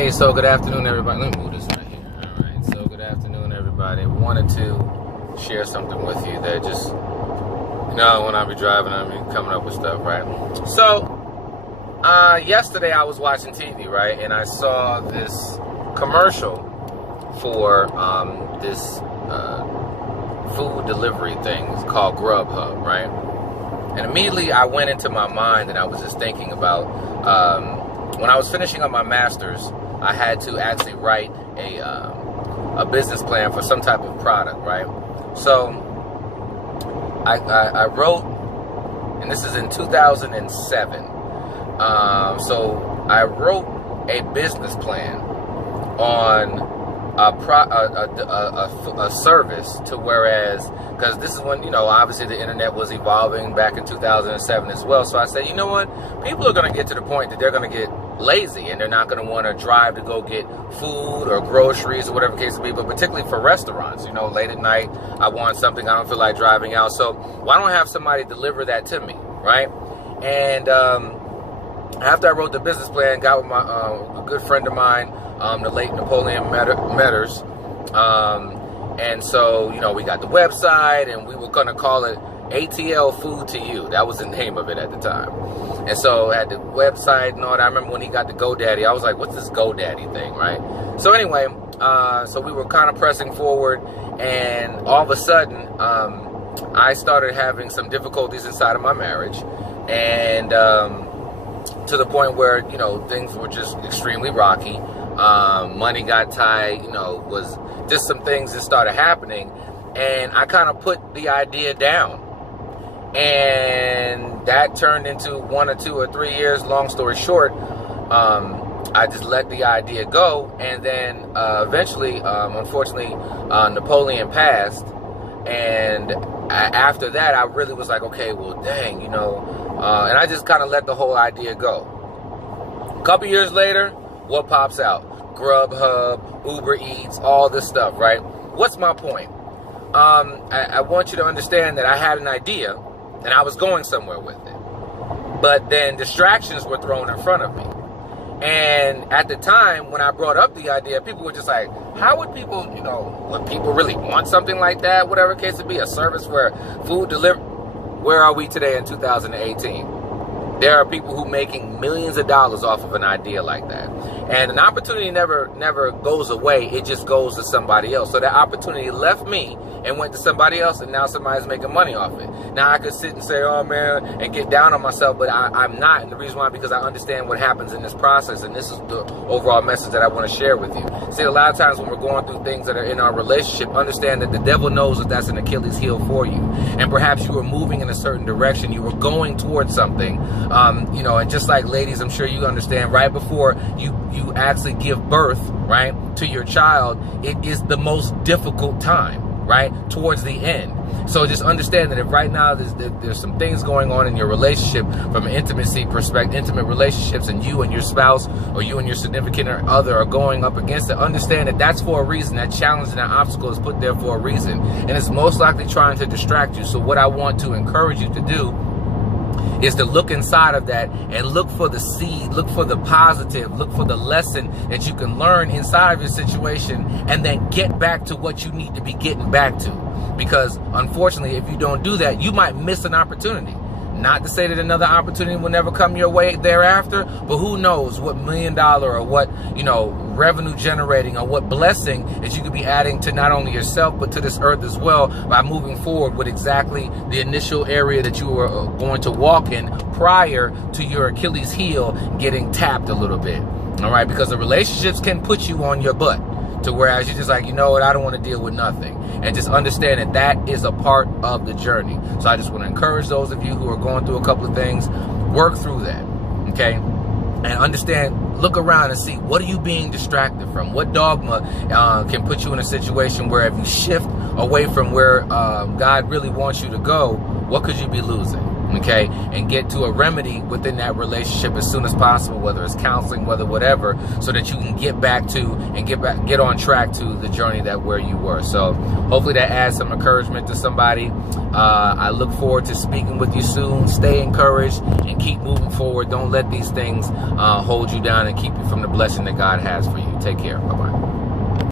Hey, so good afternoon, everybody. Let me move this right here. All right, so good afternoon, everybody. Wanted to share something with you that just, when I be driving, I be coming up with stuff, right? So, yesterday I was watching TV, right, and I saw this commercial for this food delivery thing. It's called Grubhub, right? And immediately I went into my mind and I was just thinking about when I was finishing up my master's, I had to actually write a business plan for some type of product, right? So I wrote, and this is in 2007. So I wrote a business plan on a service to whereas, because this is when, obviously the internet was evolving back in 2007 as well. So I said, you know what? People are going to get to the point that they're going to get lazy and they're not going to want to drive to go get food or groceries or whatever the case may be, but particularly for restaurants, late at night, I want something, I don't feel like driving out. So why don't I have somebody deliver that to me, right? And after I wrote the business plan, got with my a good friend of mine, the late Napoleon Metters, and so, we got the website, and we were going to call it ATL Food to You. That was the name of it at the time. And so at the website and all that, I remember when he got the GoDaddy, I was like, what's this GoDaddy thing, right? So anyway, so we were kind of pressing forward, and all of a sudden, I started having some difficulties inside of my marriage, and to the point where, things were just extremely rocky. Money got tight, was just some things that started happening, and I kind of put the idea down, and that turned into 1 or 2 or 3 years. Long story short, I just let the idea go, and then eventually, unfortunately, Napoleon passed, and after that, I really was like, okay, well, dang, and I just kind of let the whole idea go. A couple years later, what pops out? Grubhub, Uber Eats, all this stuff, right? What's my point? I want you to understand that I had an idea and I was going somewhere with it. But then distractions were thrown in front of me. And at the time when I brought up the idea, people were just like, how would people, would people really want something like that? Whatever case it be, a service where food delivery. Where are we today in 2018? There are people who making millions of dollars off of an idea like that. And an opportunity never goes away. It just goes to somebody else. So that opportunity left me and went to somebody else, and now somebody's making money off it. Now I could sit and say, oh man, and get down on myself, but I'm not. And the reason why, because I understand what happens in this process, and this is the overall message that I want to share with you. See, a lot of times when we're going through things that are in our relationship, understand that the devil knows that that's an Achilles heel for you. And perhaps you were moving in a certain direction. You were going towards something, and just like ladies, I'm sure you understand, right before you actually give birth, right, to your child, it is the most difficult time, right, towards the end. So just understand that if right now there's some things going on in your relationship from an intimacy perspective, intimate relationships, and you and your spouse or you and your significant other are going up against it, understand that that's for a reason. That challenge and that obstacle is put there for a reason, and it's most likely trying to distract you. So what I want to encourage you to do is to look inside of that and look for the seed, look for the positive, look for the lesson that you can learn inside of your situation, and then get back to what you need to be getting back to. Because unfortunately, if you don't do that, you might miss an opportunity. Not to say that another opportunity will never come your way thereafter, but who knows what $1 million or what, revenue generating or what blessing that you could be adding to not only yourself, but to this earth as well by moving forward with exactly the initial area that you were going to walk in prior to your Achilles heel getting tapped a little bit. All right, because the relationships can put you on your butt to whereas you're just like, you know what, I don't want to deal with nothing. And just understand that that is a part of the journey. So I just want to encourage those of you who are going through a couple of things, work through that, okay? And understand, look around and see, what are you being distracted from? What dogma can put you in a situation where if you shift away from where God really wants you to go, what could you be losing? okay, and get to a remedy within that relationship as soon as possible, whether it's counseling, whether whatever, so that you can get back to and get on track to the journey that where you were. So hopefully that adds some encouragement to somebody. I look forward to speaking with you soon. Stay encouraged and keep moving forward. Don't let these things hold you down and keep you from the blessing that God has for you. Take care. Bye-bye.